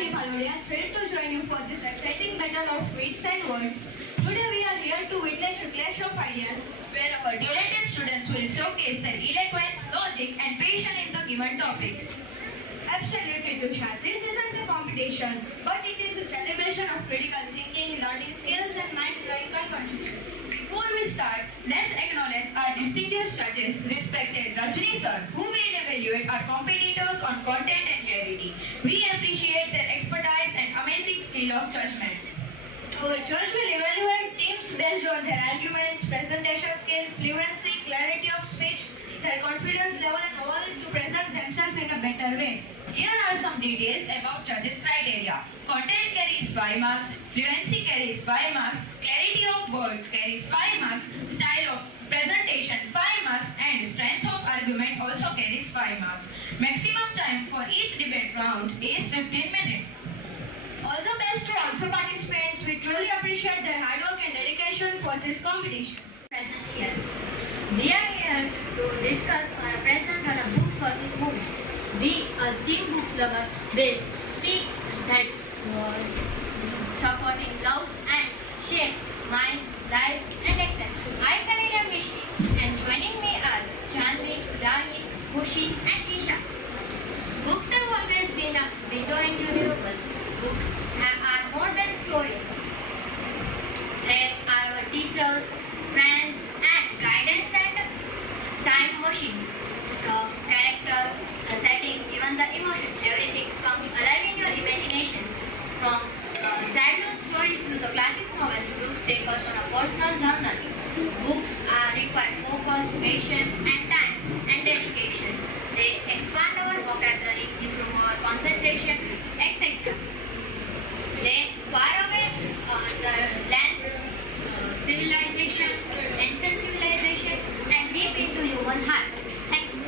I'm thrilled to join you for this exciting battle of wits and words. Today we are here to witness a clash of ideas, where our talented students will showcase their eloquence, logic, and passion in the given topics. Absolutely, Tushar. This isn't a competition, but it is a celebration of critical thinking, learning skills, and mind-blowing conversation. Before we start, let's acknowledge our distinguished judges, respected Rajni sir, who will evaluate our competitors on content and clarity. We appreciate their expertise and amazing skill of judgment. Our judge will evaluate teams based on their arguments, presentation skills, fluency, clarity of speech, their confidence level, and knowledge to present themselves in a better way. Here are some details about judges' criteria. Content carries 5 marks, fluency carries 5 marks, clarity of words carries 5 marks, style of presentation 5 marks, and strength of argument also carries 5 marks. Maximum time for each debate round is 15 minutes. All the best to all the participants. We truly appreciate their hard work and dedication for this competition. Present here. We are here to discuss on a present on a books versus movies. We, as team books lover, will speak that supporting loves and shape minds, lives, and extend. I am Mishi, and joining me are Chanvi, Rani, Kushi, and Isha. Books have always been a window into the world. Books are more than stories. They are our teachers, friends, and guidance and time machines. The character, the setting, even the emotions, everything comes alive in your imaginations. From childhood stories to the classic novels, books take us on a personal journey. Books require focus, patience, and time and dedication. They expand our vocabulary, improve our concentration, etc. They far away the lands, civilization, ancient civilization, and deep into human heart. Thank you.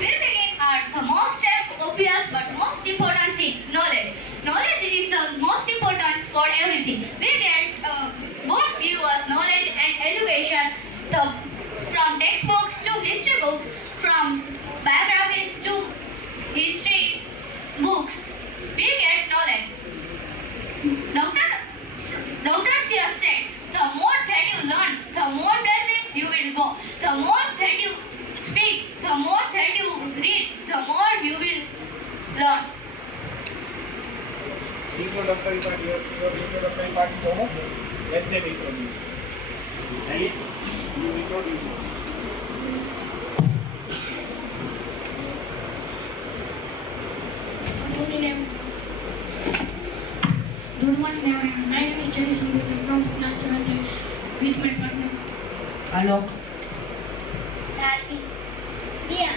We begin at the most obvious but most important thing, knowledge. Knowledge is the most important for everything. We get books give us knowledge and education, from textbooks to history books, from biographies to history books. We get knowledge. Doctors here said, the more that you learn, the more blessings you will go. The more that you speak, the more that you read, the more you will learn. Introductory part, your introductory part is over. Let them introduce. And you introduce. Good morning everyone. My name is Std-7 from class 7 with my partner Alok. Darby. Dia.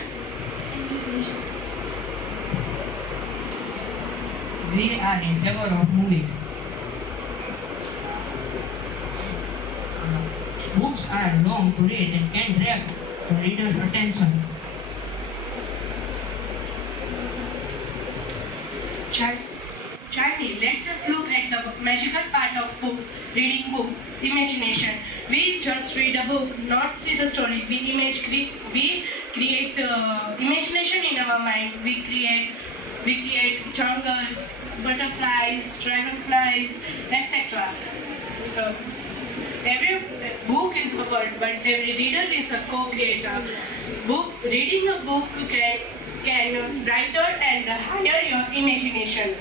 We are in favor of movies. Books are long to read and can grab the reader's attention. Charlie, let's just look at the magical part of book, reading book, imagination. We just read a book, not see the story. We create imagination in our mind. We create jungles, butterflies, dragonflies, etc. Every book is a world, but every reader is a co-creator. Reading a book can brighter and higher your imagination.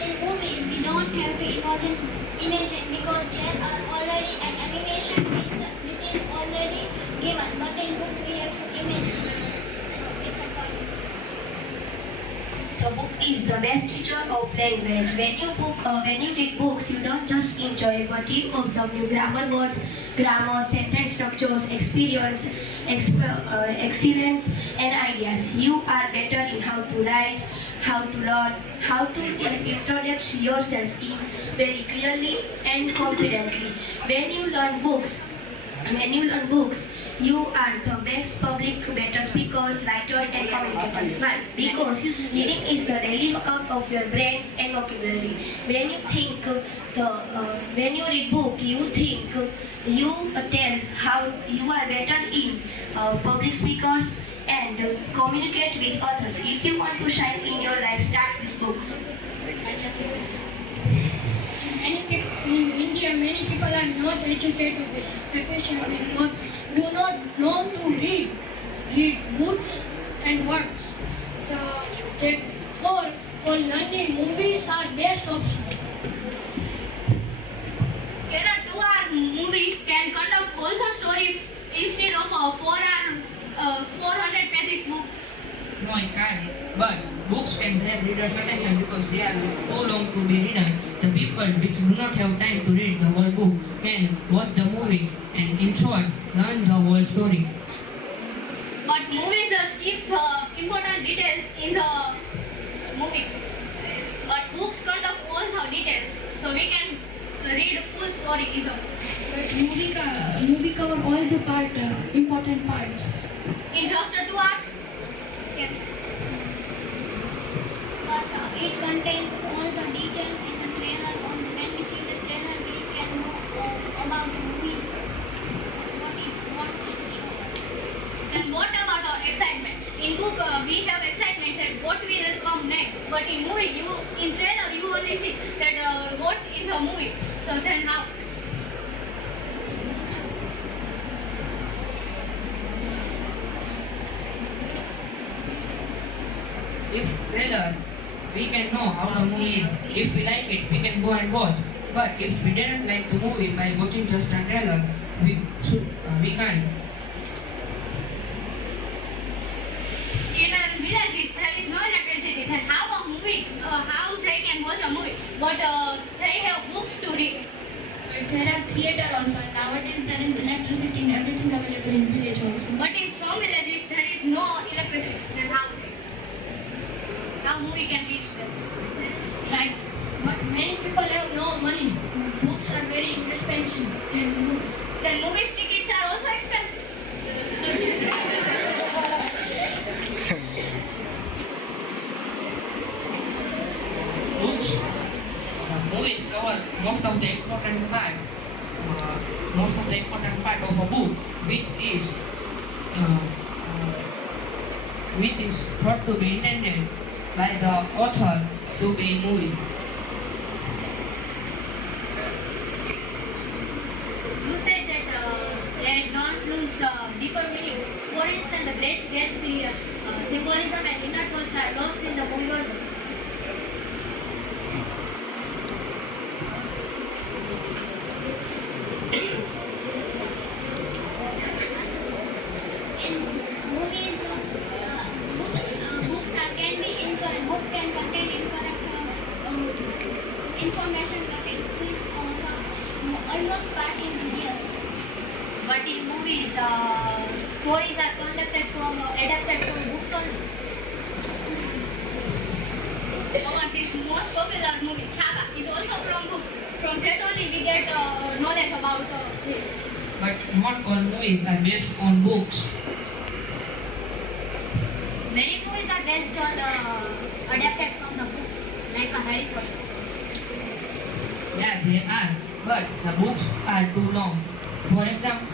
In movies, we don't have to imagine because there are already an animation which is already given. But in books, we have to imagine. It's a point. The book is the best teacher of language. When you read books, you don't just enjoy, but you observe new grammar words, grammar, sentence structures, experience, excellence, and ideas. You are better in how to write, how to learn, how to introduce yourself very clearly and confidently. When you learn books, you are the best public, better speakers, writers, and communicators. Why? Because reading is the daily workout of your brains and vocabulary. When you read book, you think, you tell how you are better in public speakers, and communicate with others. If you want to shine in your life, start with books. In India, many people are not educated efficiently or do not know to read books and words. Therefore, for learning, movies are best option. Can a 2-hour movie can conduct all the story instead of a 400 pages book? No, it can't. But books can grab readers' attention because they are too long to be read. The people which do not have time to read the whole book can watch the movie and, in short, learn the whole story. But movies just keep the important details in the movie. But books conduct all the details, so we can read full story in the Movie cover all the important parts. in just 2 hours. Okay. But it contains all the details in the trailer. When we see the trailer, we can know about the movies, what it wants to show us. Then what about our excitement? In book we have excitement that what will come next. But in movie, in trailer you only see that what's in the movie. So then how? If trailer, we can know how the movie is. If we like it, we can go and watch. But if we didn't like the movie by watching just a trailer, we can't. In villages there is no electricity. Then how they can watch a movie? But they have books to read. There are theater also. Nowadays there is electricity and everything available in village also. But in some villages there is no electricity. Then how movie can reach them? Right. But many people have no money. Books are very expensive than movies. Then movies tickets are also expensive. Books, movies cover most of the important parts. Most of the important part of a book, which is thought to be intended by the author to be movie. You said that they don't lose the deeper meaning. For instance, the Great Gatsby symbolism and inner thoughts are lost in the movie version. In movies, books can be incorrect. Book can contain incorrect information that is almost part is real. But in movies, the stories are adapted from books only. This most popular movie, Chaka, is also from book. From that only we get knowledge about this. But not all movies are based on books. Many movies are based on adapted from the books, like a Harry Potter. Yeah, they are, but the books are too long. For example,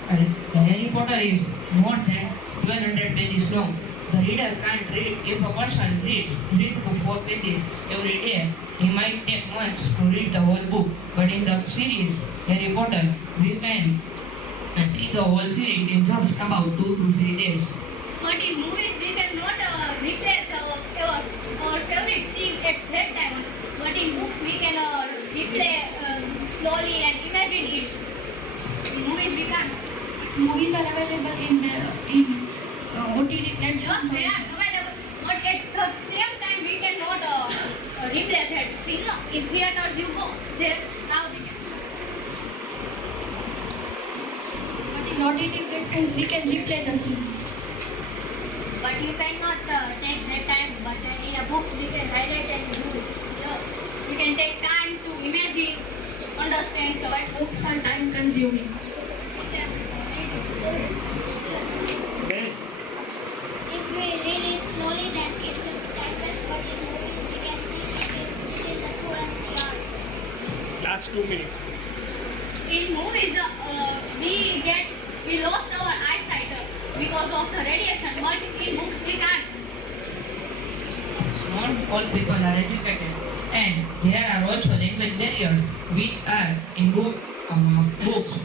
the Harry Potter is more than 1200 pages long. The reader can't read. If a person reads 3 to 4 pages every day, he might take months to read the whole book. But in the series Harry Potter, we can see the whole series in just about 2 to 3 days. But in movies we cannot replace our favorite scene at that time. But in books we can replay slowly and imagine it. In movies we can't. Movies are available in OTT platforms. Yes, they are available. But at the same time we cannot replay that scene. In theaters you go, there now we can. But in OTT platforms we can replay the scenes. But you cannot take that time. But in a books we can highlight and do it. Yes, we can take time to imagine, understand. But books are time consuming. If we read it slowly, then it will be timeless. But in movies, we can see it within the 2 and 3 hours. Last 2 minutes. In movies we lost our eyesight because of the radiation, but in books we can't. Not all people are educated, and there are also language barriers which are in books,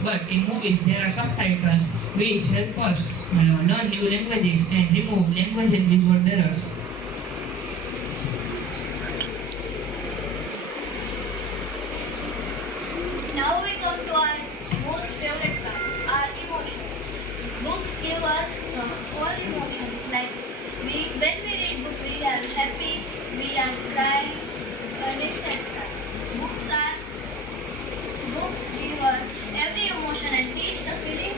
but in movies there are subtitles which help us learn new languages and remove language and visual barriers. Now we come to our most favorite part, our emotions. Books give us all emotions. Like when we read book, we are happy, we are crying, etc. Books give us every emotion and teach the feeling,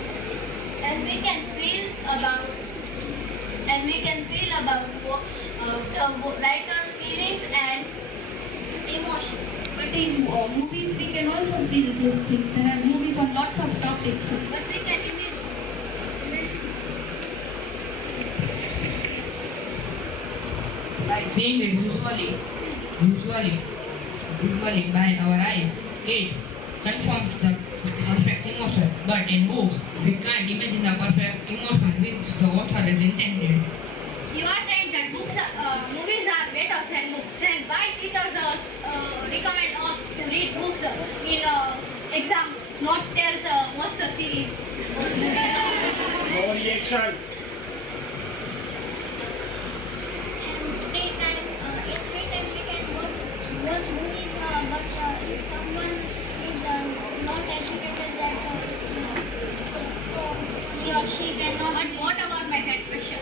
and we can feel about the writer's feelings and emotions. But in movies, we can also feel those things. There are movies on lots of topics. But we can imagine. By seeing it visually by our eyes, it confirms the perfect emotion. But in books, we can't imagine the perfect emotion which the author has intended. You are saying that movies are better than books. Then why teachers recommend us to read books in exams, not tell watch the series? No reaction. In free time we can watch movies, but if someone is not educated, so he or she cannot. But what about my head question?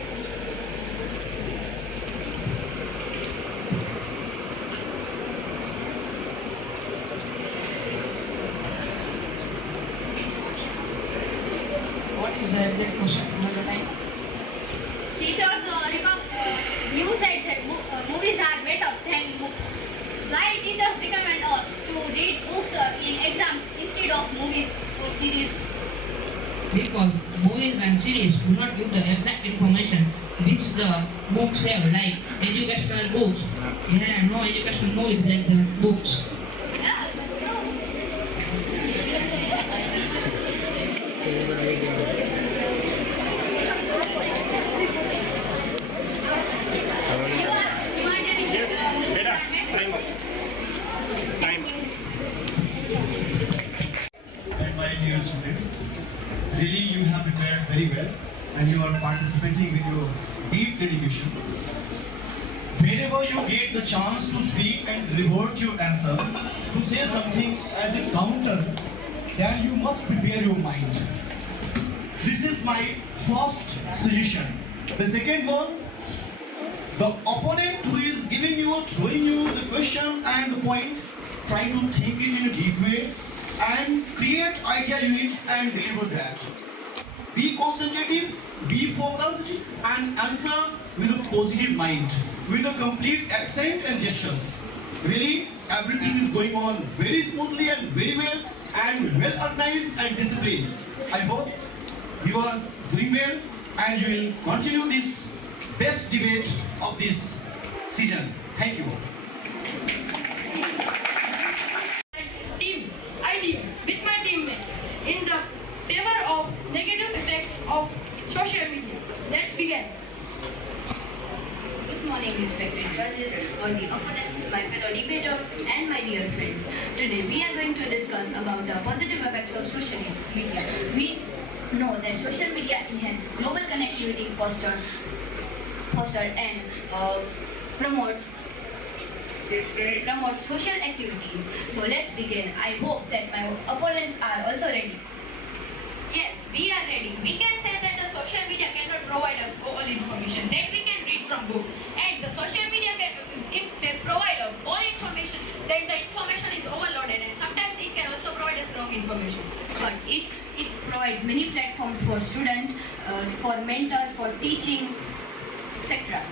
What is the exact question? Another time? Teachers you said that movies are better than books. Why teachers recommend us to read books in exams instead of movies or series? Because movies and series do not give the exact information which the books have, like educational books. There are no educational movies like the books. Beta, time out. Time. And my dear students, really you have prepared very well and you are participating with your deep dedication. Whenever you get the chance to speak and revert your answer, to say something as a counter, then you must prepare your mind. This is my first suggestion. The second one, the opponent who is giving you or throwing you the question and the points, try to think it in a deep way and create idea units and deliver that. Be concentrative, be focused and answer with a positive mind, with a complete accent and gestures. Really, everything is going on very smoothly and very well and well organized and disciplined. I hope you are doing well and you will continue this best debate of this season. Thank you. I deal with my teammates in the favor of negative effects of social media. Let's begin. Good morning, respected judges, all the opponents, my fellow debaters, and my dear friends. Today we are going to discuss about the positive effects of social media. We know that social media enhances global connectivity, fosters and promotes social activities. So let's begin. I hope that my opponents are also ready. Yes, we are ready. We can say that the social media cannot provide us all information that we can read from books. And the social media can, if they provide us all information, then the information is overloaded and sometimes it can also provide us wrong information. But it provides many platforms for students, for mentor, for teaching, etc.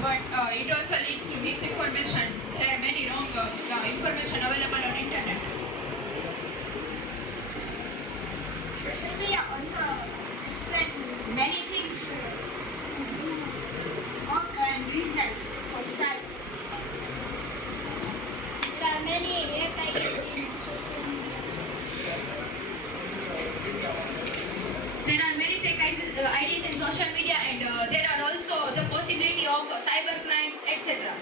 But it also leads to misinformation. There are many wrong information available on internet. Social media also explain many things, work and business for start. There are many fake ideas in social media. There are many fake ideas in social cyber crimes, etc.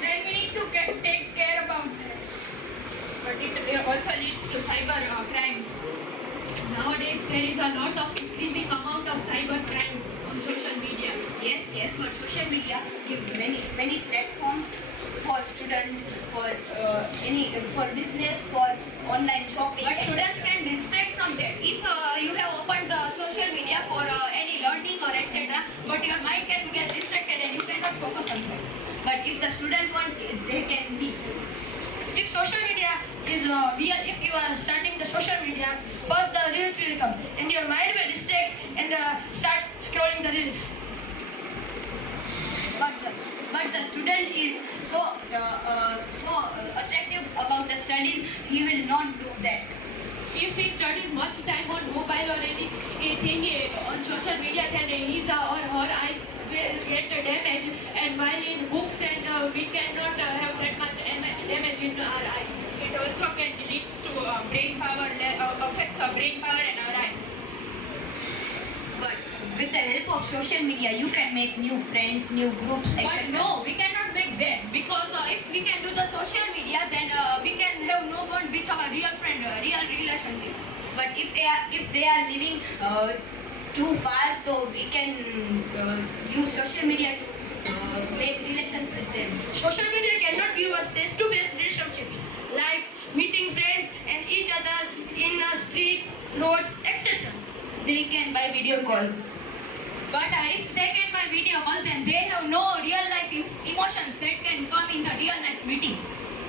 Then we need to take care about that. But it also leads to cyber crimes. Nowadays, there is a lot of increasing amount of cyber crimes on social media. Yes, but social media give many platforms for students, for business, for online shopping. But students can distract from that. If you have opened the social media for any learning or etc., but your mind can get distracted and you cannot focus on that. But if the student want, they can be. If social media is if you are starting the social media, first the reels will come and your mind will distract and start scrolling the reels. But the student is so attractive about the studies, he will not do that. If he studies much time on mobile or anything on social media, then his or her eyes will get damaged. And while in books, and we cannot have that much damage in our eyes. It also can lead to brain power, affects our brain power and our eyes. But with the help of social media, you can make new friends, new groups, etc. But no, we cannot make that because if we can do the social media, then we can have no bond with our real friend, real relationships. But if they are living too far, so we can use social media to make relations with them. Social media cannot give us face-to-face relationships like meeting friends and each other in streets, roads, etc. They can by video call. But if they can by video call, then they have no real life emotions that can come in the real life meeting.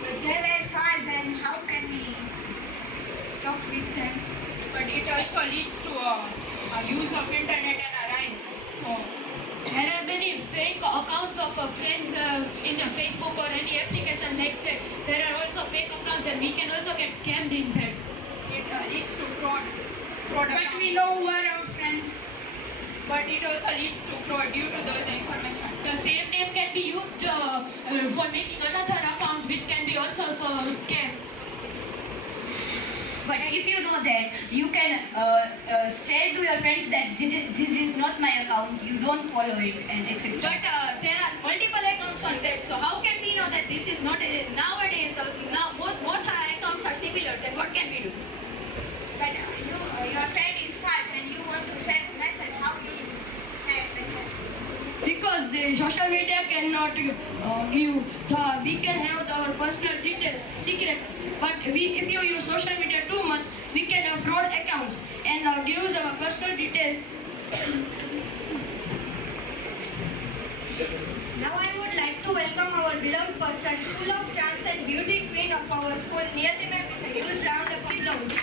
If they were far, then how can we talk with them? But it also leads to use of internet and our eyes. So There are many fake accounts of friends in Facebook or any application like that. There are also fake accounts and we can also get scammed in them. it leads to fraud. But we know who are our friends. But it also leads to fraud due to the information. The same name can be used for making another account which can be also scam. But if you know that, you can share to your friends that this is not my account, you don't follow it, and etc. But there are multiple accounts on that. So how can we know that this is not nowadays? Now both accounts are similar. Then what can we do? But your friend is far and you want to send message. How do you send message? Because the social media cannot give we can have our personal details secret, but if you use social media too much, we can have fraud accounts and give our personal details. Now I would like to welcome our beloved person, full of charms and beauty, queen of our school, Niyati ma'am, with a huge round of applause.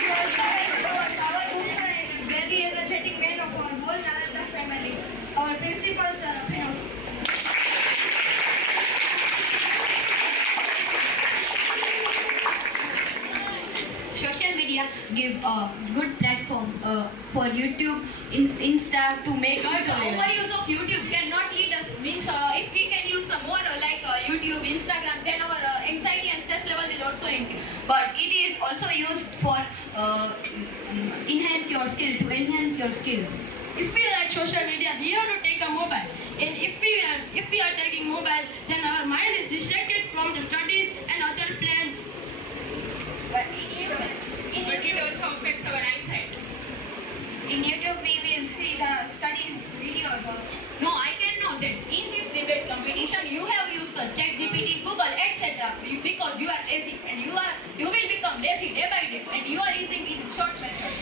We also welcome our powerful and very energetic man of our whole Nalanda family, our principal sir. Social media give a good platform for YouTube, Insta to make But the tutorials. overuse of YouTube cannot lead us. Means if we can use the more like YouTube, Instagram, then our anxiety and stress level will also increase. But it is also used for enhance your skill. If we like social media, we have to take a mobile, and if we are taking mobile, then our mind is distracted from the studies and other plans. But in But it also affects our eyesight. YouTube we will see the studies videos also. No, I can know that in this debate competition you have used the ChatGPT, Google, etc. Because you are lazy and you will become lazy day by day and you are using in short method.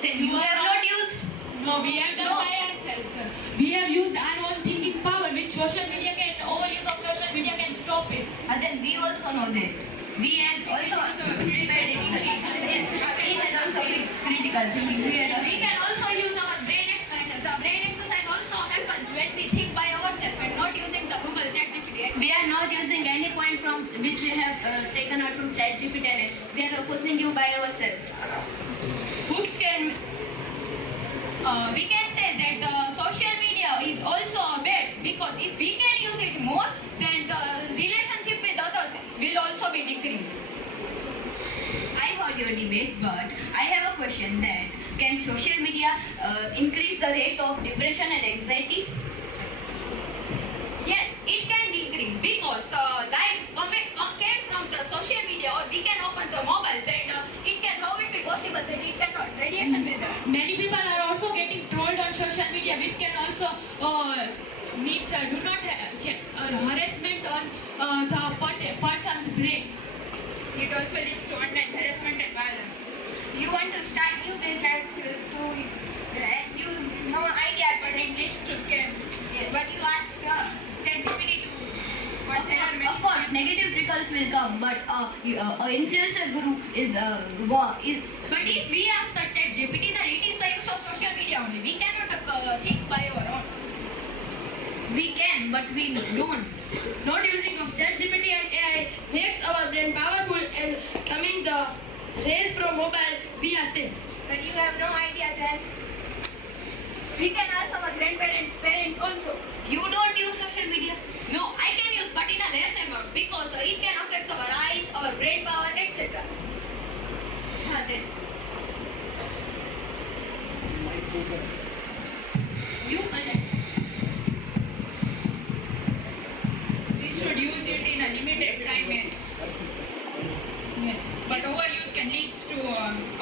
Then you have not used. No, we have done by ourselves. We have used our own thinking power, which social media can, overuse of social media can stop it. And then we also know that. We had also critical thinking. We had also critical thinking. We can also use our brain exercise. The brain exercise also happens when we think by ourselves and not using the Google ChatGPT. We are not using any point from which we have taken out from ChatGPT, and we are opposing you by ourselves. Books can. We can say that the social media is also bad because if we can use it more, then the relationship with others will also be decreased. I heard your debate, but I social media increase the rate of depression and anxiety? Yes, it can decrease because the light came from the social media, or we can open the mobile, then it can, how it be possible that it cannot, radiation will be. Many people are also getting trolled on social media, which can also means do not harassment on the person's brain. It also leads to online harassment and violence. You want to start new business you no idea, but it leads to scams. Yes. But you ask ChatGPT to. Of course, negative trickles will come, but an influencer guru is But if we ask the ChatGPT, then it is the use of social media only. We cannot think by our own. we can, but we don't. Not using of ChatGPT and AI makes our brain powerful, and coming the rays from mobile, we are safe. But you have no idea then. We can ask our grandparents, parents also. You don't use social media. No, I can use, but in a less amount, because it can affect our eyes, our brain power, etc. Then. You understand? We should use it in a limited time. Yes, but overuse can lead to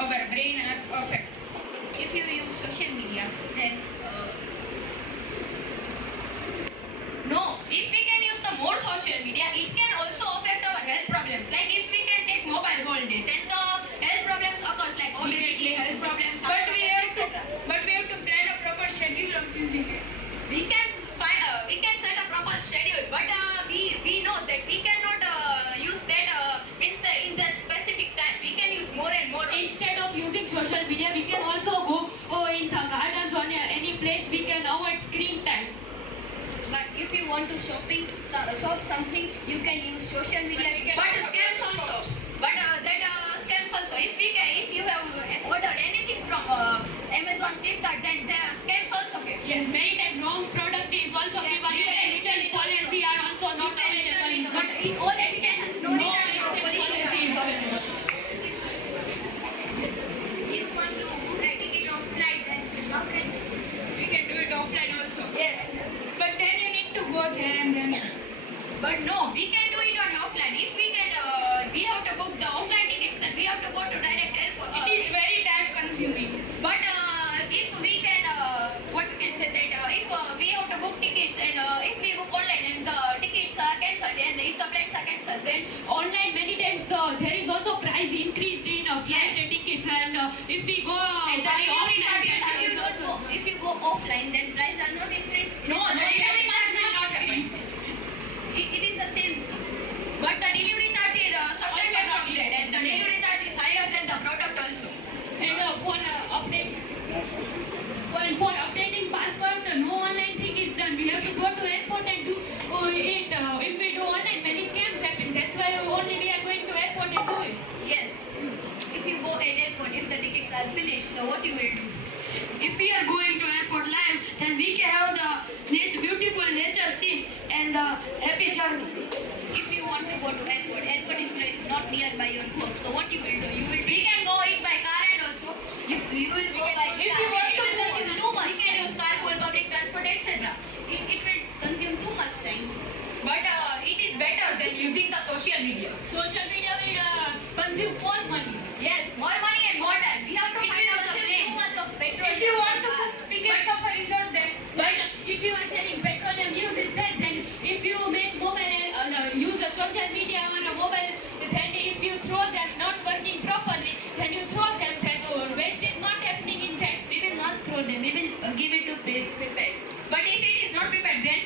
our brain effect. If you use social media, then No, if we can use the more social media, it can also affect our health problems. Like if we can take mobile whole day, then the health problems occurs like obesity, health problems, But we have etc. to plan a proper schedule of using it. We can set a proper schedule, but we know that we cannot use that in that specific time. We can use more and more. Instead of using social media, we can also go in the gardens or any place. We can avoid screen time. but if you want to shop something, you can use social media. But scams also. But scams also. If you have ordered anything from Amazon, Flipkart, then the scams also get. Yes, many times wrong product is also Yes, given. we can And exchange return it also. policy are also not available. But in all educations, no No return exchange policy. policy is available. If you want to book a ticket of flight, then how can We can do it offline also. Yes. But then you need to go there and then. But no, we can do it on offline. If we can, we have to book the offline tickets, then we have to go to direct airport. It is very time consuming. But if we can, what we can say that if we have to book tickets and if we book online and the tickets are cancelled and if the flights are cancelled, then Online many times there is also price increased in flight Yes. tickets, and if we go and the by delivery offline, charges are if you don't go, if you go offline, then price are not increased. no, the delivery charge will not happen. It is the same thing. But the delivery charge is subtracted from that, and the delivery charge is higher than the product also. and for updating passport, no online thing is done. We have to go to airport and do it. If we do online, many scams happen. That's why only we are going to airport and do it. Yes. If you go at airport, if the tickets are finished, so what you will do? If we are going to airport live, then we can have the beautiful nature scene and happy journey. If you want to go to airport is not nearby your home, so what you will do? You will We can go it by car and also you will go by If car. you want It to will consume too we much can time. use carpool, public transport, etc. It will consume too much time. But it is better than using the social media. Social media will consume more money. Yes, more money and more time. We have to It find will out the consume place. too much of petrol. If you want to car. book tickets of a resort, then if you are selling petroleum uses that, then if you make mobile use a social media or a mobile, then if you throw them not working properly, then you throw them, then waste is not happening in that. We will not throw them. We will give it to prepared. But if it is not prepared, then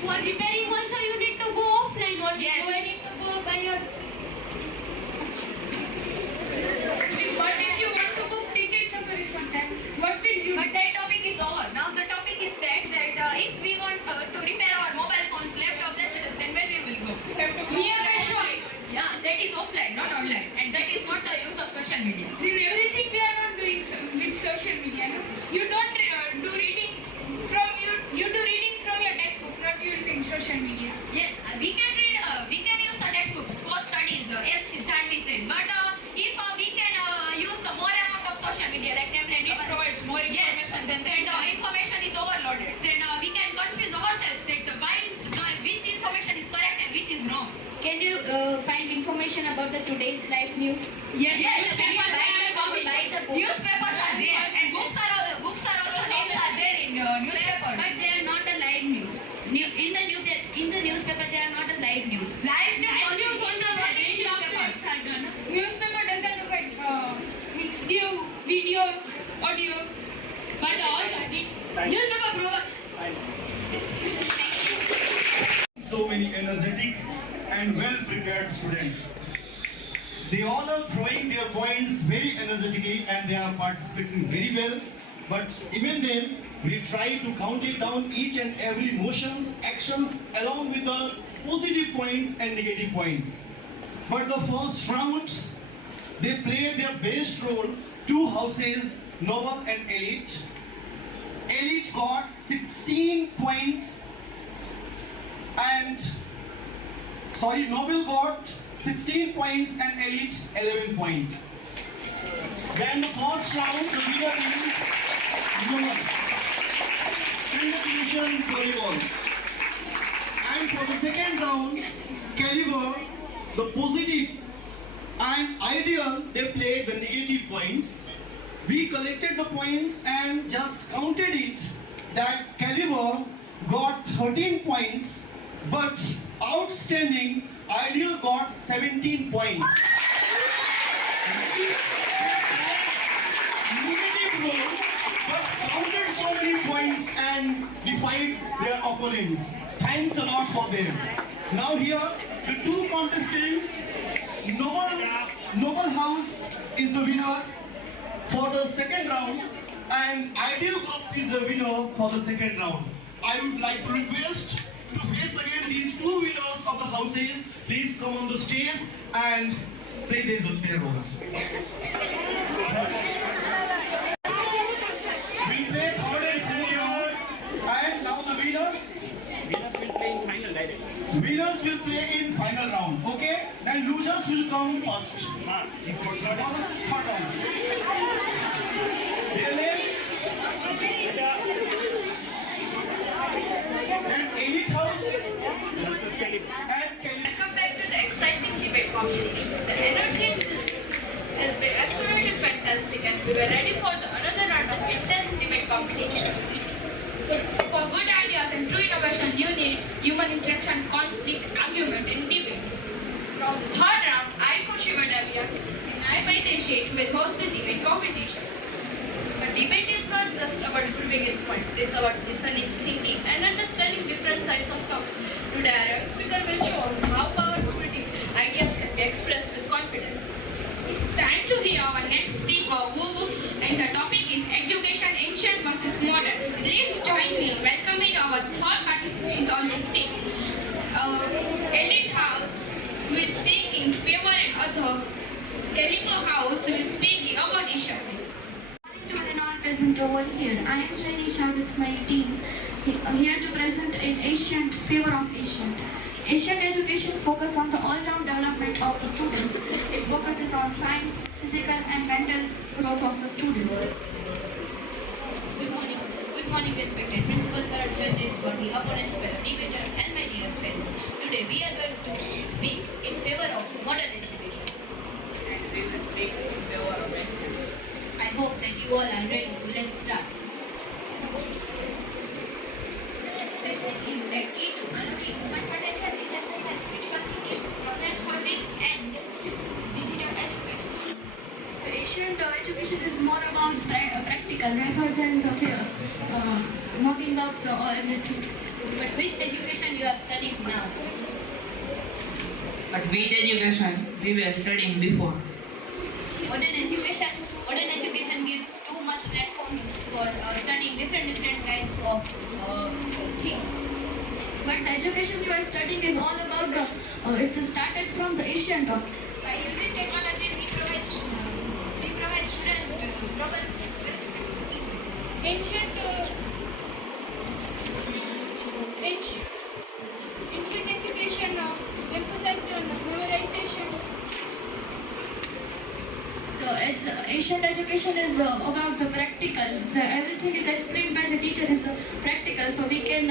For repairing also you need to go offline only. Yes. You need to go by your. But if you want to book tickets of a resort, then what will you do? but that topic is over. Now the topic is that if we want to repair our mobile phones, laptops, etc., then where we will go? Nearby shop. Yeah, that is offline, not online, and that is not the use of social media. In everything we are not doing with social media, no? You don't do reading you do reading from your textbooks, not using social media. Yes, we can read. We can use the textbooks for studies, as Janvi said. But if we can use the more amount of social media, like tablet, It or about the today's life news? Yes, Buy the books. Newspapers are there, and books are also names are there in newspapers. But they are not a live news. In the newspaper, they are not a live news. Live news also in the newspaper. Newspaper doesn't affect it's give video, audio, but all Newspaper bro. So many energetic and well prepared students. They all are throwing their points very energetically and they are participating very well. But even then, we try to count it down each and every motions, actions along with the positive points and negative points. But the first round, they played their best role. Two houses, Noble and Elite. Elite got 16 points and Noble got 16 points and Elite 11 points. Then the first round, the winner is Noble. Congratulations, volleyball. And for the second round, Caliber, the positive and Ideal, they played the negative points. We collected the points and just counted it that Caliber got 13 points, but Outstanding Ideal got 17 points. Negative role, but counted so many points and defied their opponents. Thanks a lot for them. Now here, the two contestants, Noble House is the winner for the second round and Ideal Group is the winner for the second round. I would like to request to face again these two winners of the houses. Please come on the stage and play their roles. We play third and fourth round and now the winners will play in final direct. Winners will play in final round, okay? And losers will come first. For the third round. Their names? And Elite House versus Kelly. Welcome back to the exciting debate competition. The energy has been absolutely fantastic and we were ready for another round of intense debate competition. For good ideas and true innovation, you need human interaction, conflict, argument and debate. From the third round, I, Kushiva Davia, and I, Paiteshit, will host the debate competition. But debate is not just about proving its point, it's about listening, thinking and understanding different sides of topic. Today our speaker will show us how powerful ideas can be expressed with confidence. It's time to hear our next speaker, and the topic is education, ancient versus modern. Please join me in welcoming our third participants on the stage. Elite House will speak in favor and other. Caliber House will speak in opposition. Present over here. I am Janisha with my team here to present ancient favor of ancient. Ancient education focuses on the all-round development of the students. It focuses on science, physical and mental growth of the students. Good morning, respected principals, sir, judges, worthy opponents, fellow debaters, and my dear friends. Today we are going to speak in favor of modern education. And we will speak in favor of ancient. I hope that you all are ready, so let's start. Education is the key to unlocking human potential. It emphasizes critical thinking, problem solving, and digital education. The ancient education is more about practical rather than the knocking out everything. But which education you are studying now? But which education we were studying before? Modern education gives too much platforms for studying different kinds of things. But the education you are studying is all about it's started from the ancient. By using technology, we provide students with global Ancient education emphasized on memorization. Ancient education is about the practical. Everything is explained by the teacher is practical, so we can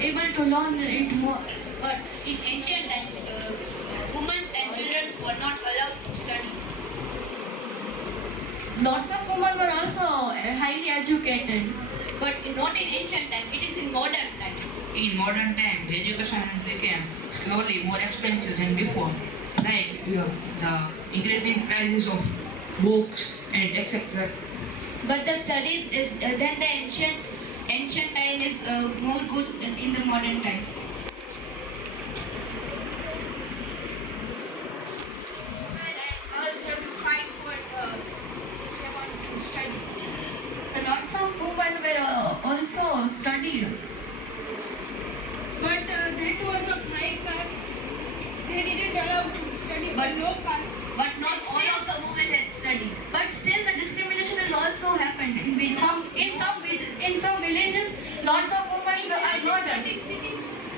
able to learn it more. But in ancient times, women and children were not allowed to study. Lots of women were also highly educated. But not in ancient time, it is in modern time. In modern times, education became slowly more expensive than before. Like the increasing prices of books and etc. But the studies than the ancient time is more good in the modern time. Girls have to fight for they want to study. The lots of women were also studied. But that was of high caste. They didn't allow to study But- for low caste. But not all of the women had studied. But still, the discrimination has also happened. In some villages, lots of women are not.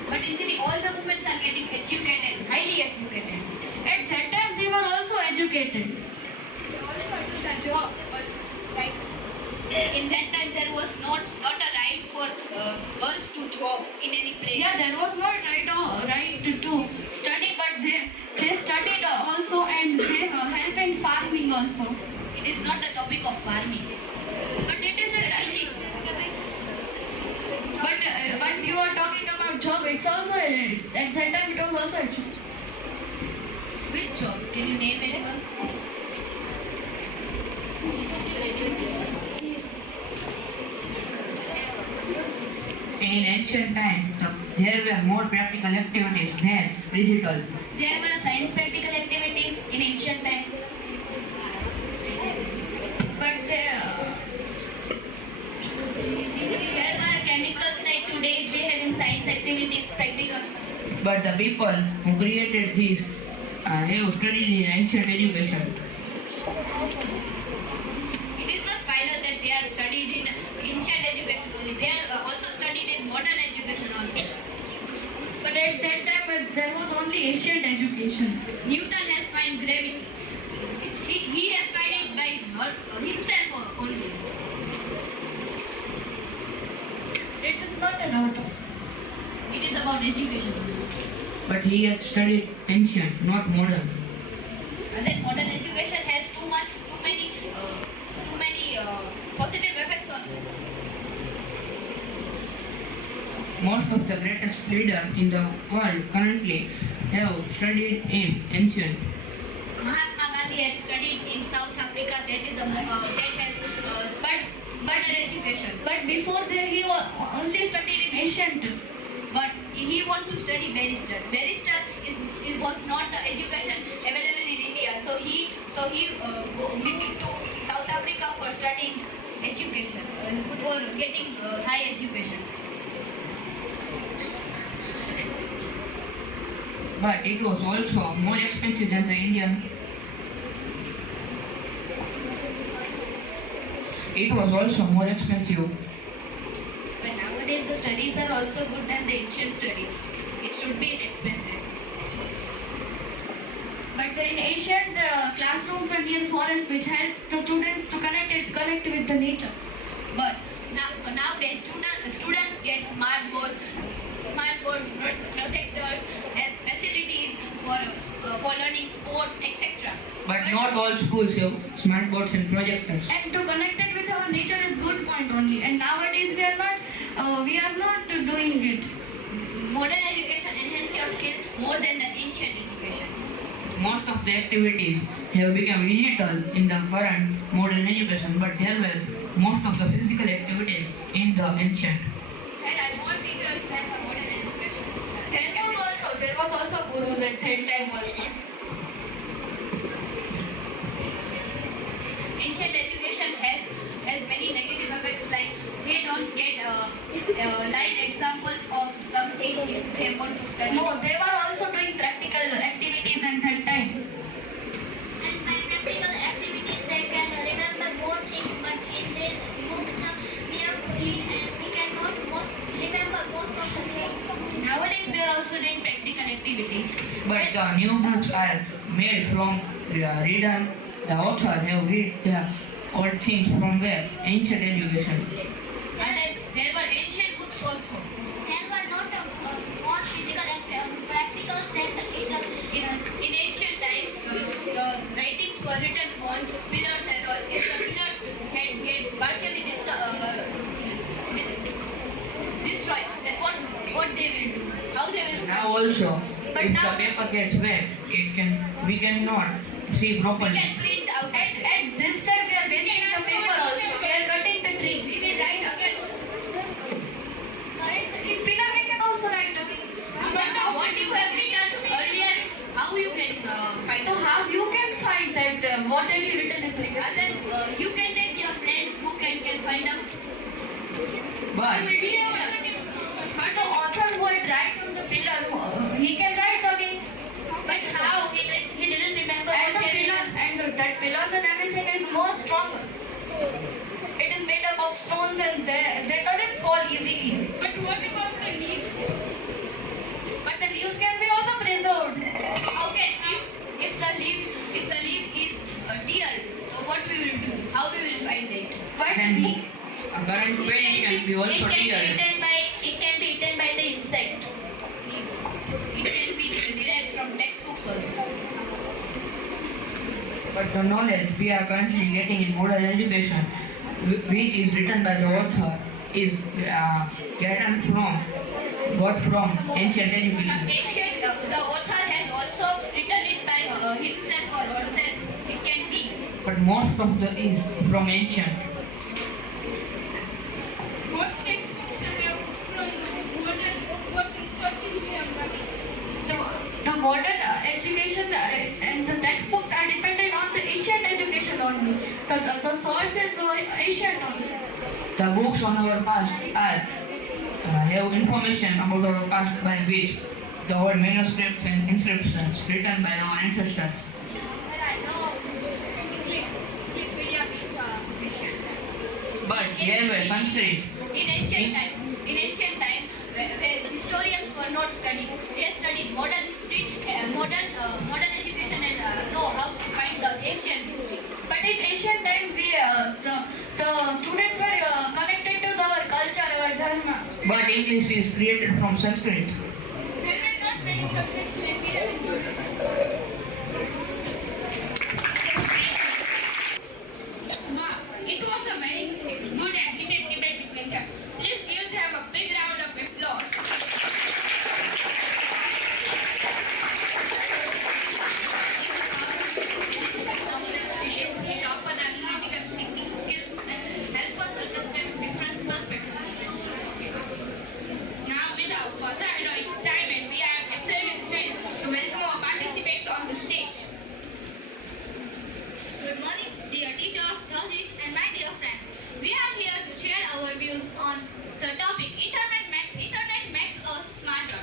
But in city, all the women are getting educated, highly educated. At that time, they were also educated. They also took a job, also, right? In that time, there was not a right for girls to job in any place. Yeah, there was not right to study, but they studied also, and they help in farming also. It is not the topic of farming. But it is a Teaching. But you are talking about job. It's also at that time it was also a job. Which job? Can you name anyone? In ancient times, there were more practical activities than digital. There were science practical activities in ancient times. But There were chemicals like today's we have in science activities practical. But the people who created these have studied in ancient education. It is not final that they are studied in ancient education only. They are also studied in modern education also. But at that time there was only ancient education. Newton has found gravity. He has found it by himself only. It is not about. It is about education. But he had studied ancient, not modern. And then modern education has too many positive effects also. Most of the greatest leaders in the world currently have studied in ancient. Mahatma Gandhi had studied in South Africa. That has better education. But before that he only studied in ancient. But he want to study barrister. Barrister was not the education available in India. So he moved to South Africa for studying education, for getting high education. But it was also more expensive than the Indian. It was also more expensive. But nowadays the studies are also good than the ancient studies. It should be expensive. But in ancient classrooms were near forests, which helped the students to connect with the nature. But nowadays students get smart boards, projectors as facilities for learning sports, etc. But not all schools have smart boards and projectors. And to connect it with our nature is good point only. And nowadays we are not doing it. Modern education enhances your skill more than the ancient education. Most of the activities have become digital in the current modern education, but there were most of the physical activities in the ancient. There are more teachers than the modern education. There was also gurus at that time also. Ancient education has many negative effects, like they don't get live examples of something they want to study. No, they were also doing practical activities at that time. And by practical activities, they can remember more things, but in these books, we have to read and we cannot remember most of the things. Nowadays, we are also doing practical activities. But the new books are made from written. The author have read the old things from where ancient education. And then there were ancient books also. There were not more physical and practical set In ancient times, Now also, But if now- the paper gets wet, we cannot see We properly. can print out. At this time we are wasting the paper also. We are cutting the trees. We will write again also. In pillar we can also write again. But what you have written earlier, how you can find? So how you can find that what have you written in previous? And then you can take your friend's book and can find out. But But the author who had write on the pillar, he can write again. But how? He didn't remember. And the pillar and that pillars and everything is more stronger. It is made up of stones and they don't fall easily. But what about the leaves? But the leaves can be also preserved. Okay, if the leaf is dear, so what we will do? How we will find it? But Can be. A current page can be also it real. can be eaten by the insect. Leaves. It can be derived from textbooks also. But the knowledge we are currently getting in modern education, which is written by the author, is gathered from ancient education. The author has also written it by himself or herself. It can be. But most of the is from ancient. Most textbooks have what researches we have done. The modern education and the textbooks are dependent on the ancient education only. The source is ancient only. The books on our past have information about our past by which the old manuscripts and inscriptions written by our ancestors. There are no English media with ancient times. But there were Sanskrit. In ancient time, where historians were not studying, they studied modern history, modern education, and know how to find the ancient history. But in ancient time, the students were connected to our culture, our dharma. But English is created from Sanskrit. There were not many subjects like we have in Wow, it was a very good and heated debate between them. Please give them a big round of applause. Sharpen analytical thinking skills and help us understand different perspectives. Now, without further ado, it's time and we are absolutely thrilled to welcome our participants on the stage. Good morning, dear teachers, judges, and my dear friends. We are here to share our views on the topic Internet makes us smarter.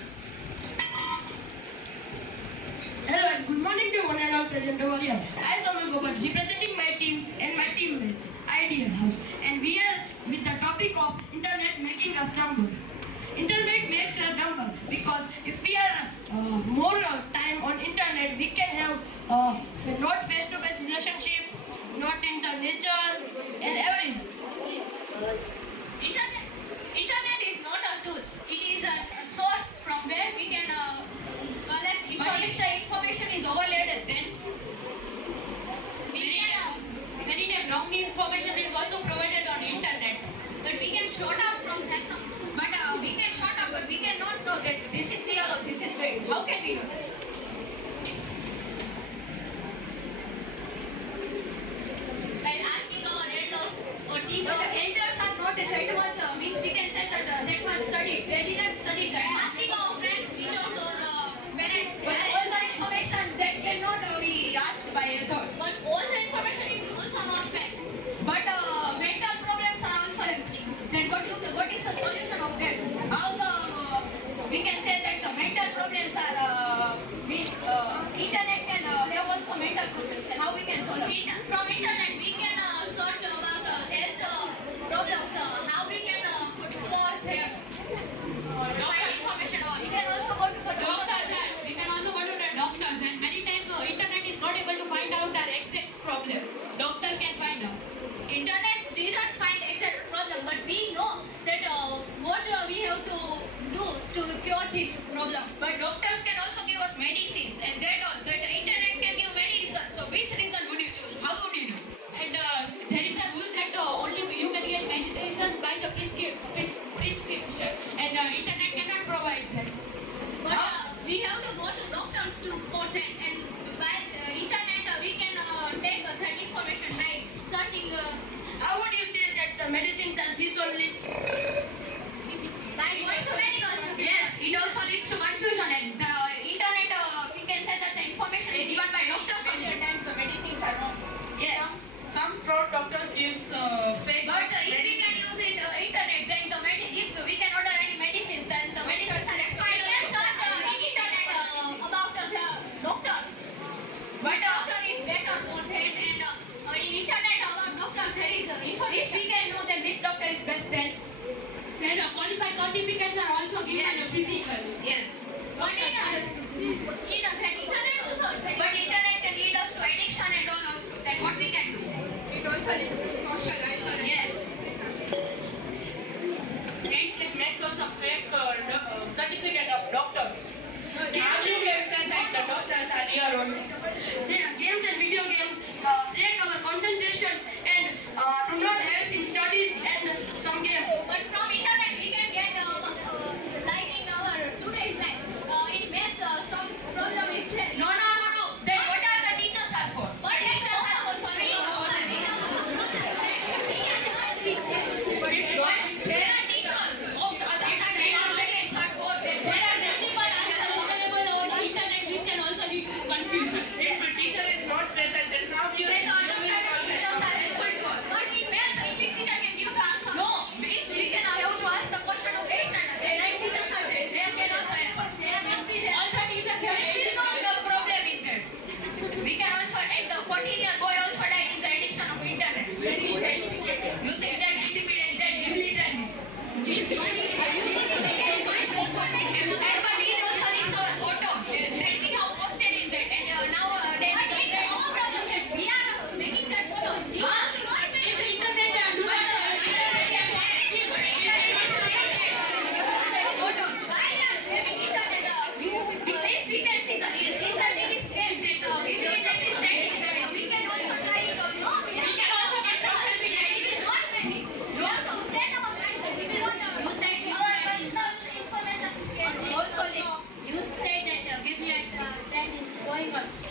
Hello and good morning to one and all present over here. I am Samuel Gobat, representing my team and my teammates, Ideal House, and we are with the topic of Internet making us stumble. Internet makes us stumble because if we are more time on Internet, we can have not face-to-face relationship, not in the nature, and everything. Internet is not a tool. It is a source from where we can collect information. But if the information is overloaded, then we can. many times wrong information is also provided on internet. But we can short out from that. But we can short out, but we cannot know that this is real or this is fake. How can we know this? By asking our elders or teachers. But the elders are not that much. Means we can say that much studied. They didn't study that. By asking our friends, teachers, or parents. But all the information that cannot be asked by elders. But all the information is also not fact. But mental problems are also happening. Then what is the solution of that? How we can say that the mental problems are internet can have also mental problems. Then how we can solve it? From internet we can search about health problems. How we can for them find information. Or we can also go to the Doctors, we can also go to the doctors, and many times the internet is not able to find out our exact problem. Doctor can find out. Internet didn't find exact problem, but we know that what we have to do to cure this problem. But doctors can also give us medicines, and that the internet can give many reasons. So which reason would you choose? How would you know? And there is a rule that only you can get medication by the prescription, and internet cannot provide that. But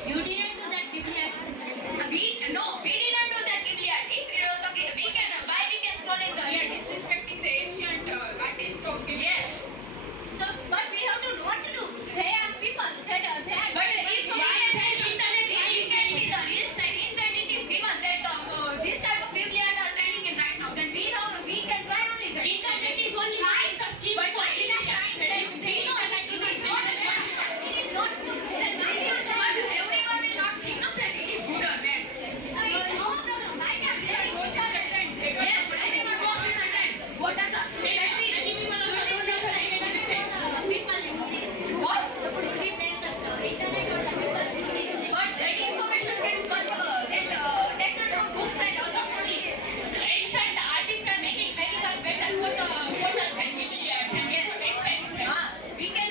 You didn't do that, Ghibli. We didn't do that, Ghibli art. If it was okay, we can scroll in the We are disrespecting the ancient artists of Ghibli. yes. So, but we have to know what to do. They are people. They are But if we can see the real study that it is given that this type of Ghibli art are trending in right now, then we can try only that. Internet is only Right. the scheme But for why we Ghibli are art. trying that we know that it is not bad. It is not good. Then why we are But trying? everyone will not think of that it is good or bad. So it's our problem. Why we are trying to start a trend? Yes, everyone goes with the trend. What are the Many people also don't know the negative effects. People using. what? Should we take the internet or the people using? But that information get taken from books and others only. Ancient artists are making very much better photos than Ghibli art. Yes. We can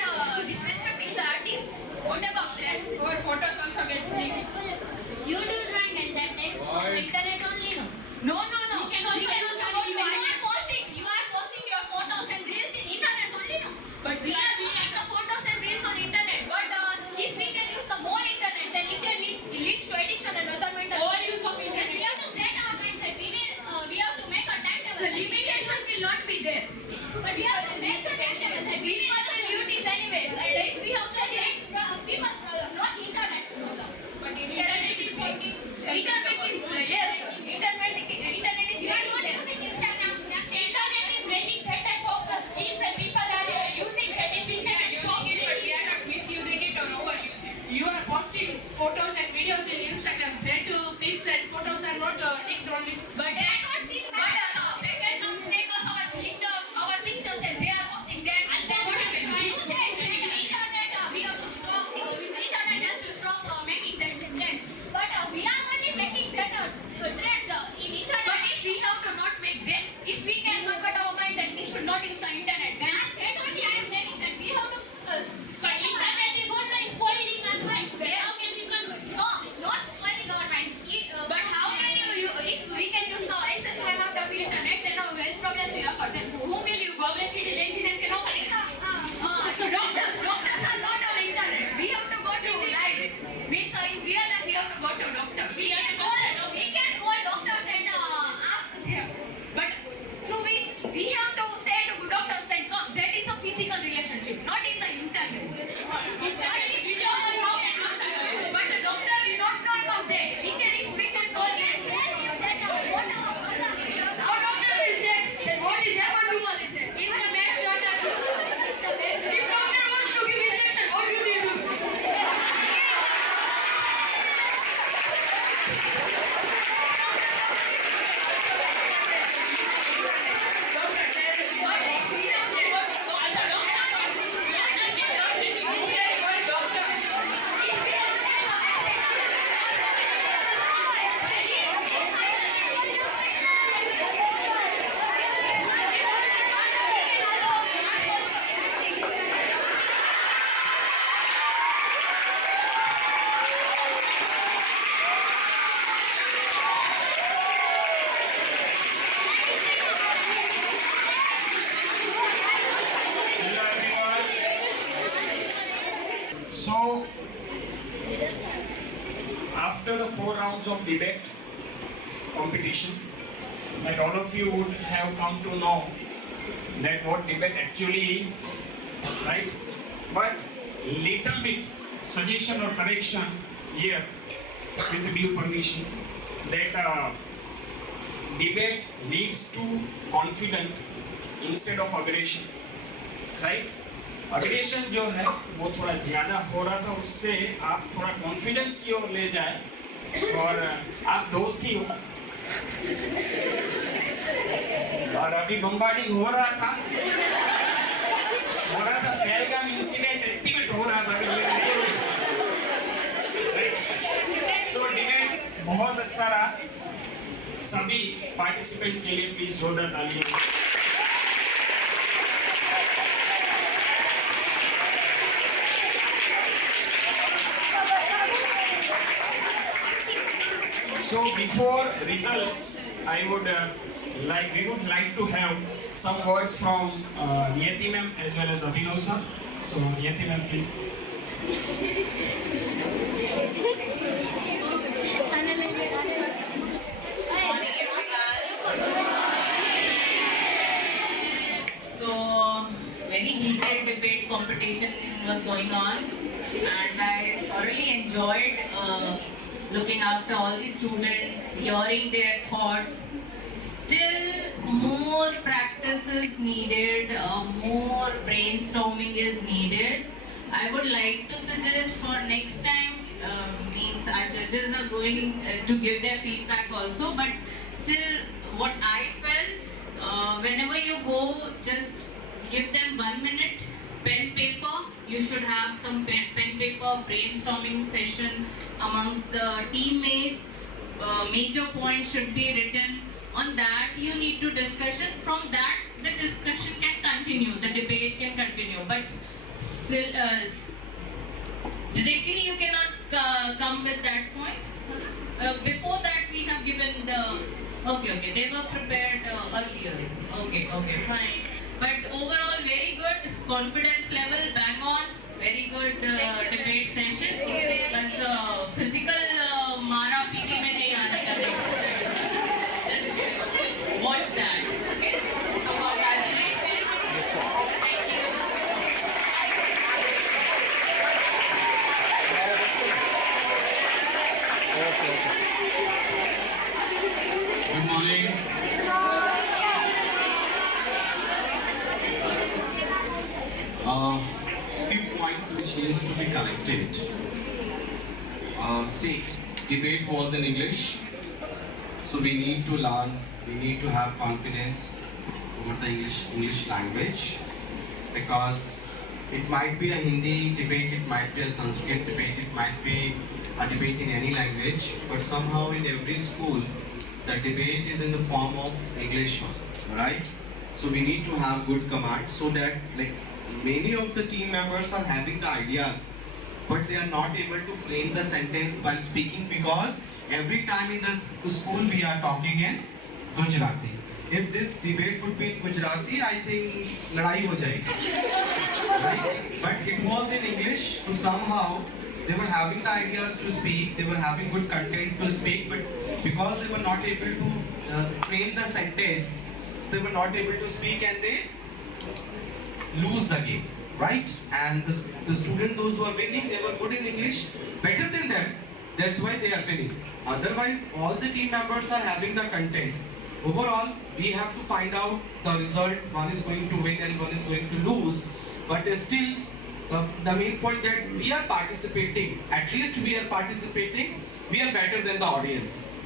disrespecting the artist. What about that? Our photos also get leaked. You do drawing and that takes internet only, no? No. We can also go to You are artists. posting your photos and reels in internet only, no? But we are posting the photos and reels on internet. But if we can use the more internet, then it can leads to addiction and other mental. Overuse of Then internet. we have to set our mind that we have to make a timetable. The limitation will not be there. But we have to make a timetable that we People will use it anyways. And if we have said it, people's problem, not internet's problem. but internet is working. Internet is yes. Internet is We are not working. using Instagram, Snapchat. Internet is making that type of schemes and people are using that. If internet is But we are not misusing it or overusing it. You are posting photos and videos in Instagram. That pics and photos are not linked only. But they can come snake us our pictures and they are posting them. Then what we will do? You said that internet, we have to stop, with internet has to stop making that trends. But we are only making that trends in internet. But if we have to not make them, if we can convert our mind that we should not use the internet, then That only I am telling that we have to But internet is only spoiling our minds. Yes. How can we convert? no, not spoiling our minds. but how can if we can use the excess amount of internet, then our health problems will occur. Then whom will you go? Obviously, laziness can occur. Doctors are not on internet. We have to go to means in real life we have to go to doctor. We can call doctors and ask them. But through which we have to say to doctors that come. That is a physical relationship, not in the internet. Video call, how can we survive? But the doctor will not know about that. If we can call them. Our doctor will check that what is happened to us. If the best daughter, if the best If doctor wants to give injection, what do they do? Hello everyone. So, after the 4 rounds of debate competition, that all of you would have come to know that what debate actually is, right? But little bit suggestion or correction here with due permissions that debate leads to confidence instead of aggression, right? Aggression जो है वो थोड़ा ज़्यादा हो रहा था, उससे आप थोड़ा कॉन्फिडेंस की ओर ले जाए और आप दोस्त ही हो और अभी बम्बार्डिंग हो रहा था पहलगाम इंसिडेंट एक्टिवेट हो रहा था सो डिबेट बहुत अच्छा रहा सभी पार्टिसिपेंट्स के लिए प्लीज जोरदार तालियां So before results, we would like to have some words from Niyati ma'am as well as Abhinav sir. So Niyati ma'am, please. So, very heated debate competition was going on, and I thoroughly enjoyed looking after all the students, hearing their thoughts. Still, more practice is needed, more brainstorming is needed. I would like to suggest for next time, means our judges are going to give their feedback also, but still, what I felt, whenever you go, just give them 1 minute, pen paper. You should have some pen paper brainstorming session amongst the teammates. Major points should be written. On that, you need to discussion. From that, the discussion can continue, the debate can continue. But still, directly you cannot come with that point. Before that, we have given the okay. They were prepared earlier. Okay, fine. But overall, very good. Confidence level, bang on. Very good debate session. But physical mara piti mein nahi aana chahiye. Just watch that. Okay. So congratulations. Thank you. Good morning. Few points which needs to be corrected. See, debate was in English, so we need to learn, we need to have confidence over the English language, because it might be a Hindi debate, it might be a Sanskrit debate, it might be a debate in any language, but somehow in every school the debate is in the form of English, right? So we need to have good command, so that like many of the team members are having the ideas, but they are not able to frame the sentence while speaking, because every time in the school we are talking in Gujarati. If this debate would be in Gujarati, I think ladai ho jayegi, right? But it was in English, so somehow they were having the ideas to speak, they were having good content to speak, but because they were not able to frame the sentence, so they were not able to speak and they lose the game, right? And the students, those who are winning, they were good in English, better than them, that's why they are winning. Otherwise, all the team members are having the content. Overall, we have to find out the result, one is going to win and one is going to lose, but still, the main point that we are participating, at least we are participating, we are better than the audience.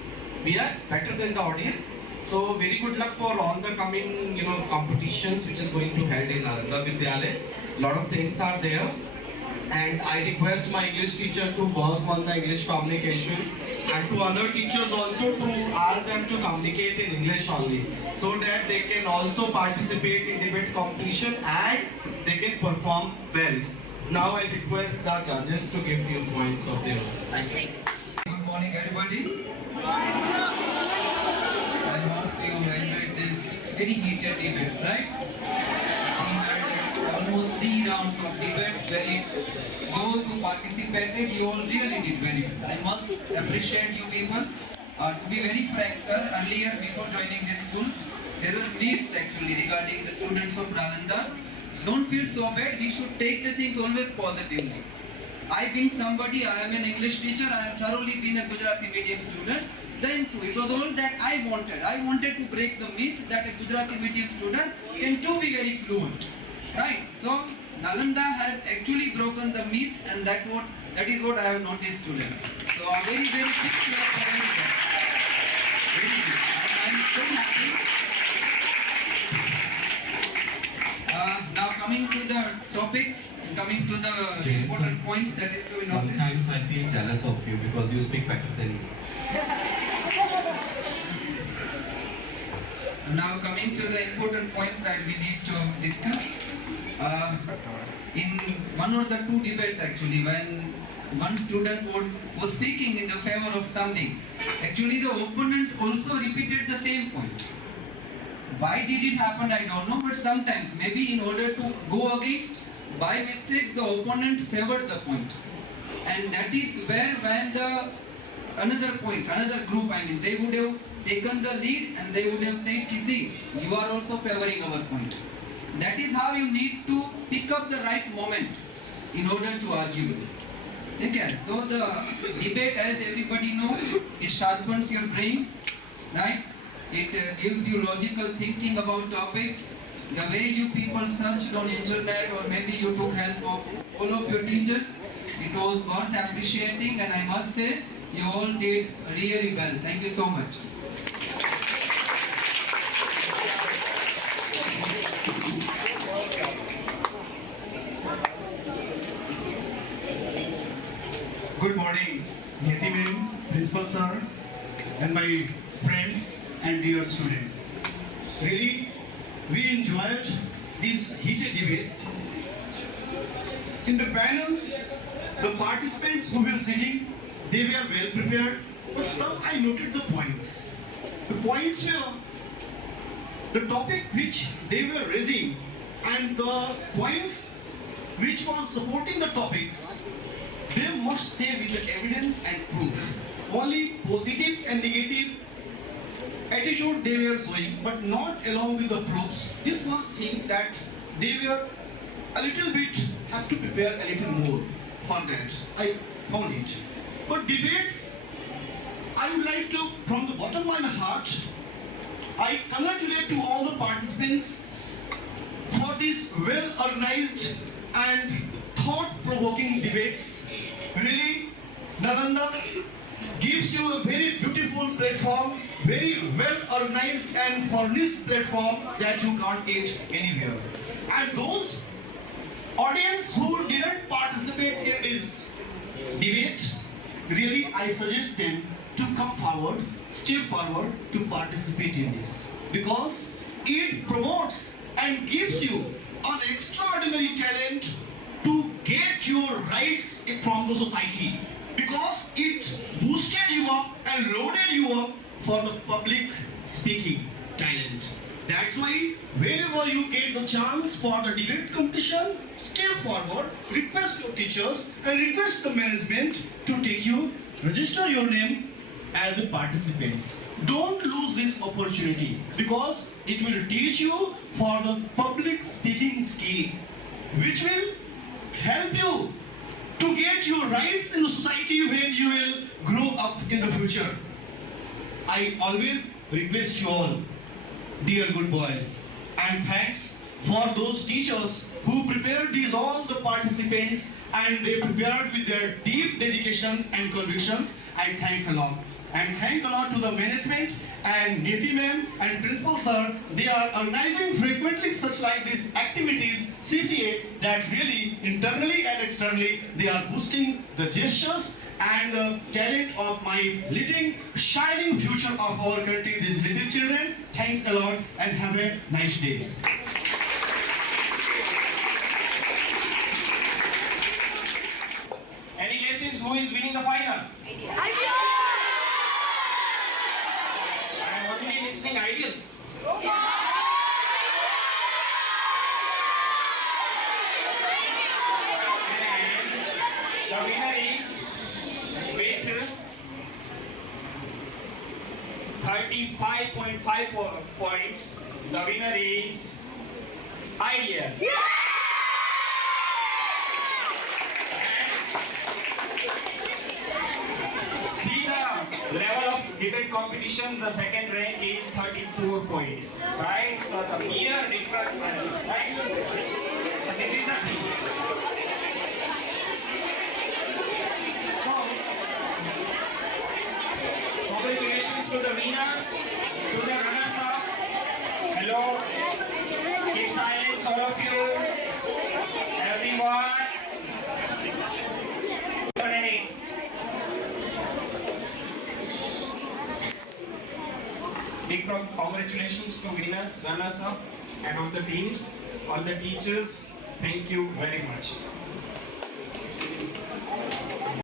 We are better than the audience. So very good luck for all the coming, competitions which is going to held in Nalanda Vidhyalaya. Lot of things are there, and I request my English teacher to work on the English communication, and to other teachers also to ask them to communicate in English only, so that they can also participate in debate competition and they can perform well. Now I request the judges to give few points of their own. Thank you. Good morning, everybody. I hope you enjoyed this very heated debates, right? We had almost 3 rounds of debates. Those who participated, you all really did very well. I must appreciate you people. To be very frank, sir, earlier before joining this school, there were myths actually regarding the students of Nalanda. Don't feel so bad. We should take the things always positively. I being somebody, I am an English teacher, I have thoroughly been a Gujarati medium student. Then too, it was all that I wanted. I wanted to break the myth that a Gujarati medium student can too be very fluent. Right? So, Nalanda has actually broken the myth, and that is what I have noticed today. So, a very, very big clap for everybody. Very good. I am so happy. Now coming to the topics, coming to the important points that is to be noticed. Sometimes I feel jealous of you because you speak better than me. Now coming to the important points that we need to discuss. In one or the 2 debates actually, when one student was speaking in the favor of something, actually the opponent also repeated the same point. Why did it happen, I don't know, but sometimes maybe in order to go against by mistake the opponent favored the point. And that is where when the another group, they would have taken the lead and they would have said, see, you are also favoring our point. That is how you need to pick up the right moment in order to argue. Okay, so the debate, as everybody knows, it sharpens your brain, right? It gives you logical thinking about topics. The way you people searched on internet, or maybe you took help of all of your teachers, it was worth appreciating, and I must say, you all did really well. Thank you so much. Good morning, Niti ma'am, principal sir, and my friends and dear students. Really, we enjoyed these heated debates. In the panels, the participants who were sitting, they were well prepared, but some I noted the points. The points were the topic which they were raising and the points which was supporting the topics. They must say with the evidence and proof. Only positive and negative attitude they were showing, but not along with the proofs. This was thing that they were a little bit, have to prepare a little more for that. I found it. But debates, I would like to, from the bottom of my heart, I congratulate to all the participants for this well-organized and thought-provoking debates. Really, Nalanda gives you a very beautiful platform, very well-organized and furnished platform that you can't get anywhere. And those audience who didn't participate in this debate, really I suggest them to come forward, step forward to participate in this. Because it promotes and gives you an extraordinary talent to get your rights from the society. Because it boosted you up and loaded you up for the public speaking talent. That's why whenever you get the chance for the debate competition, step forward, request your teachers and request the management to take you, register your name as a participant. Don't lose this opportunity because it will teach you for the public speaking skills, which will help you to get your rights in the society when you will grow up in the future. I always request you all, dear good boys, and thanks for those teachers who prepared these all the participants and they prepared with their deep dedications and convictions, and thanks a lot. And thank a lot to the management and Niti ma'am and principal sir. They are organizing frequently such like these activities, CCA, that really internally and externally they are boosting the gestures and the talent of my leading, shining future of our country, these little children. Thanks a lot and have a nice day. Any guesses who is winning the final? Ideal. I am only listening ideal. And the winner is with 35.5 points. The winner is Ideal. See the level of debate competition, the second rank is 34 points. Right? So the mere difference, right? So this is the thing. So, congratulations to the winners, to the runners-up. Hello. Keep silence, all of you. Everyone. Big congratulations to winners, runners-up, and all the teams, all the teachers. Thank you very much.